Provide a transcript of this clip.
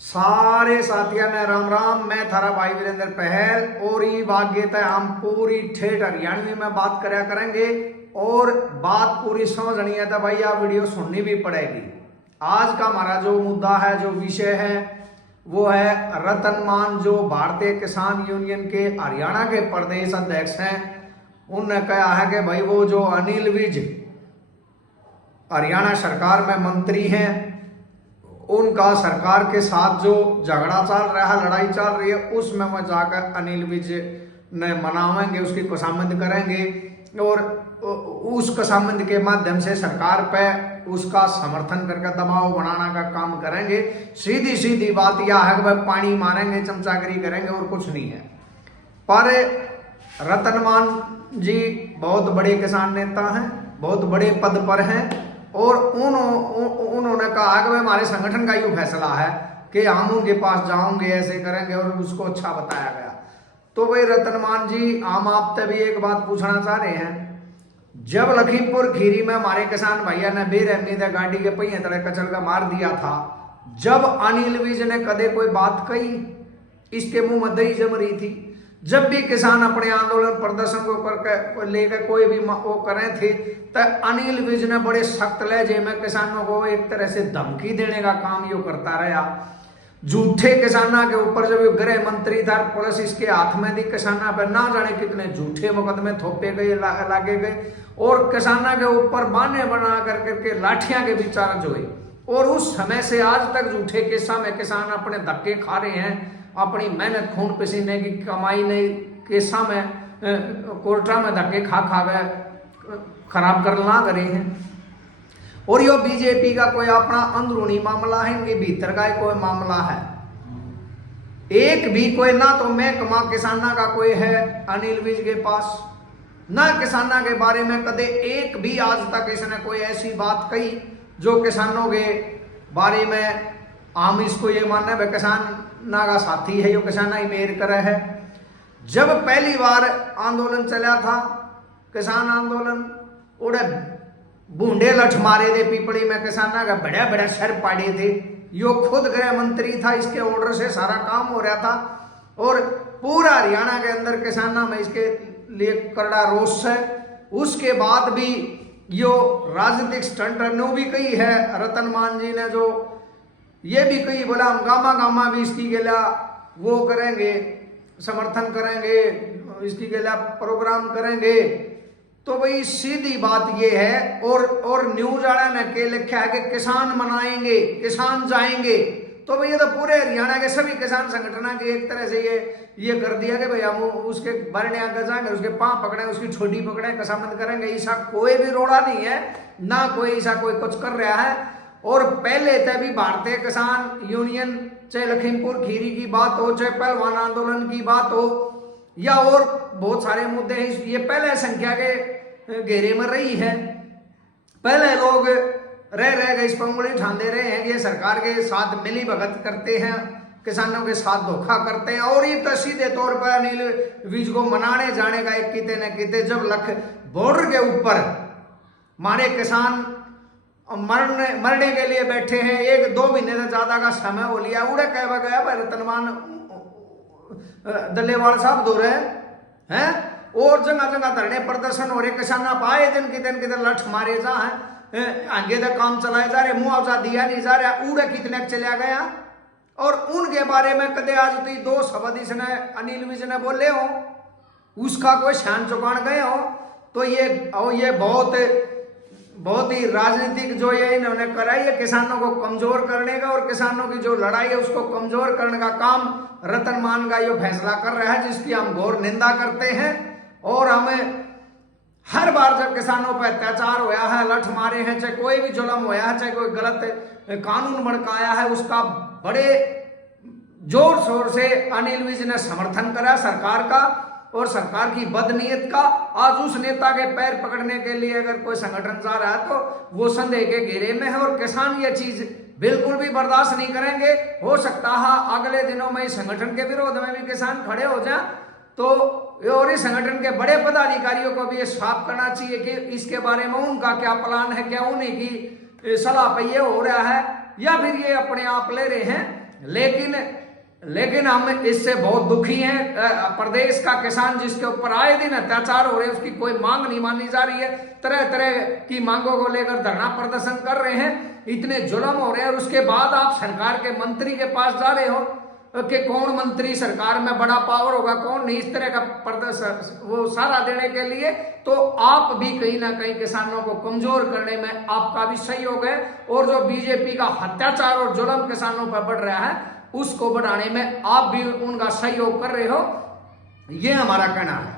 सारे साथियों ने राम राम। मैं थारा भाई वीरेंद्र पहल और ये भाग्य तय हम पूरी ठेठ हरियाणवी में बात करया करेंगे और बात पूरी समझनी है तो भाई आप वीडियो सुननी भी पड़ेगी। आज का हमारा जो मुद्दा है, जो विषय है, वो है रतन मान, जो भारतीय किसान यूनियन के हरियाणा के प्रदेश अध्यक्ष हैं। उनने कहा है कि भाई वो जो अनिल विज हरियाणा सरकार में मंत्री हैं, उनका सरकार के साथ जो झगड़ा चल रहा है, लड़ाई चल रही है, उसमें वो जाकर अनिल विज ने मनावेंगे, उसकी खुशामद करेंगे और उस खुशामद के माध्यम से सरकार पे उसका समर्थन करके दबाव बनाने का काम करेंगे। सीधी सीधी बात यह है कि भाई पानी मारेंगे, चमचागिरी करेंगे और कुछ नहीं है। पर रतन मान जी बहुत बड़े किसान नेता हैं, बहुत बड़े पद पर हैं और उन्होंने कहा कि हमारे संगठन का ये फैसला है कि हम उनके पास जाओगे, ऐसे करेंगे और उसको अच्छा बताया गया। तो भाई रतन मान जी, हम आपसे भी एक बात पूछना चाह रहे हैं। जब लखीमपुर खीरी में हमारे किसान भैया ने बेरहमी से गाड़ी के पहिए तले कचल का मार दिया था, जब अनिल विज ने कदे कोई बात कही, इसके मुंह में दही जम रही थी। जब भी किसान अपने आंदोलन प्रदर्शन को लेकर कोई भी वो करे थे, तो अनिल विज ने बड़े सख्त लहजे में किसानों को एक तरह से धमकी देने का काम यो करता रहा। झूठे किसाना के ऊपर जब गृह मंत्री था, पुलिस इसके हाथ में दी, किसाना पर ना जाने कितने झूठे मुकदमे थोपे गए, लागे गए और किसाना के ऊपर बाने बना करके लाठियां के विचार जोए। और उस समय से आज तक झूठे किस्सा में किसान अपने धक्के खा रहे हैं, अपनी मेहनत खून पसीने की कमाई ने केसा में कोर्टा में धक्के खा गए खराब कर ला करे हैं। और यो बीजेपी का कोई अपना अंदरूनी मामला है, इनके भीतर का कोई मामला है, एक भी कोई ना तो महकमा किसाना का कोई है अनिल विज के पास, ना किसाना के बारे में कदे एक भी आज तक इसने कोई ऐसी बात कही जो किसानों के बारे में हम इसको ये मानना है किसान ना का साथी है, यो किसाना ही मेर करे है। जब पहली बार आंदोलन चला था, किसान आंदोलन, उड़े बूंदे लठ मारे थे पीपड़ी में, किसाना का बड़ा बड़ा सर पाड़े थे। यो खुद गृह मंत्री था, इसके ऑर्डर से सारा काम हो रहा था और पूरा हरियाणा के अंदर किसाना में इसके लिए करड़ा रोष है। उसके बाद भी यो राजनीतिक स्टंट भी कही है रतन मान जी ने, जो ये भी कही बोला हम गामा गामा भी इसकी गेला वो करेंगे, समर्थन करेंगे, इसकी गेला प्रोग्राम करेंगे। तो भाई सीधी बात ये है और न्यूज वाला ने के लिखा है कि किसान मनाएंगे, किसान जाएंगे। तो भाई ये तो पूरे हरियाणा के सभी किसान संगठन के एक तरह से ये कर दिया कि भाई हम उसके बरने आगे जाएंगे, उसके पांव पकड़े, उसकी छोटी पकड़े, कसामत करेंगे। ऐसा कोई भी रोड़ा नहीं है, ना कोई ऐसा कोई कुछ कर रहा है। और पहले तक भी भारतीय किसान यूनियन, चाहे लखीमपुर खीरी की बात हो, चाहे पहलवान आंदोलन की बात हो या और बहुत सारे मुद्दे हैं, ये पहले संख्या के घेरे में रही है। पहले लोग रह गए इस पर उंगली ठांदे रहे हैं कि ये सरकार के साथ मिली भगत करते हैं, किसानों के साथ धोखा करते हैं। और ये तो सीधे तौर पर अनिल विज को मनाने जाने का एक किते न किते, जब लख बॉर्डर के ऊपर मारे किसान मरने के लिए बैठे हैं, 1-2 महीने से ज्यादा का समय हो लिया, उड़े कह गया भाई रतनमान दल्लेवाल साहब दो रहे हैं और जगह जगह धरने प्रदर्शन हो रहे, किसान पाए दिन कितने लठ मारे जा है, आगे तक काम चलाए जा रहे, मुआवजा दिया नहीं जा रहा, उड़े कितने चला गया। और उनके बारे में कदे आज तो 2 शब्द इसने अनिल विज ने बोले हो, उसका कोई शान चुकान गए हो। तो ये बहुत ही राजनीतिक जो ये इन्होंने कराई है किसानों को कमजोर करने का, और किसानों की जो लड़ाई है उसको कमजोर करने का काम रतन मान का ये फैसला कर रहा है, जिसकी हम घोर निंदा करते हैं। और हमें हर बार जब किसानों पर अत्याचार होया है, लठ मारे हैं, चाहे कोई भी जुल्म होया है, चाहे कोई गलत कानून भड़काया है, उसका बड़े जोर शोर से अनिल विज ने समर्थन करा सरकार का और सरकार की बदनीयत का। आज उस नेता के पैर पकड़ने के लिए अगर कोई संगठन जा रहा है तो वो संदेह के घेरे में है और किसान ये चीज बिल्कुल भी बर्दाश्त नहीं करेंगे। हो सकता है अगले दिनों में इस संगठन के विरोध में भी किसान खड़े हो जाए, तो और इस संगठन के बड़े पदाधिकारियों को भी ये साफ करना चाहिए कि इसके बारे में उनका क्या प्लान है, क्या उन्हीं की सलाह पे ये हो रहा है या फिर ये अपने आप ले रहे हैं। लेकिन हम इससे बहुत दुखी हैं। प्रदेश का किसान जिसके ऊपर आए दिन अत्याचार हो रहे हैं, उसकी कोई मांग नहीं मानी जा रही है। तरह तरह की मांगों को लेकर धरना प्रदर्शन कर रहे हैं, इतने जुल्म हो रहे हैं, और उसके बाद आप सरकार के मंत्री के पास जा रहे हो कि कौन मंत्री सरकार में बड़ा पावर होगा, कौन नहीं, इस तरह का प्रदर्शन वो सारा देने के लिए। तो आप भी कहीं ना कहीं किसानों को कमजोर करने में आपका भी सहयोग है, और जो बीजेपी का अत्याचार और जुल्म किसानों पर बढ़ रहा है उसको बढ़ाने में आप भी उनका सहयोग कर रहे हो, ये हमारा कहना है।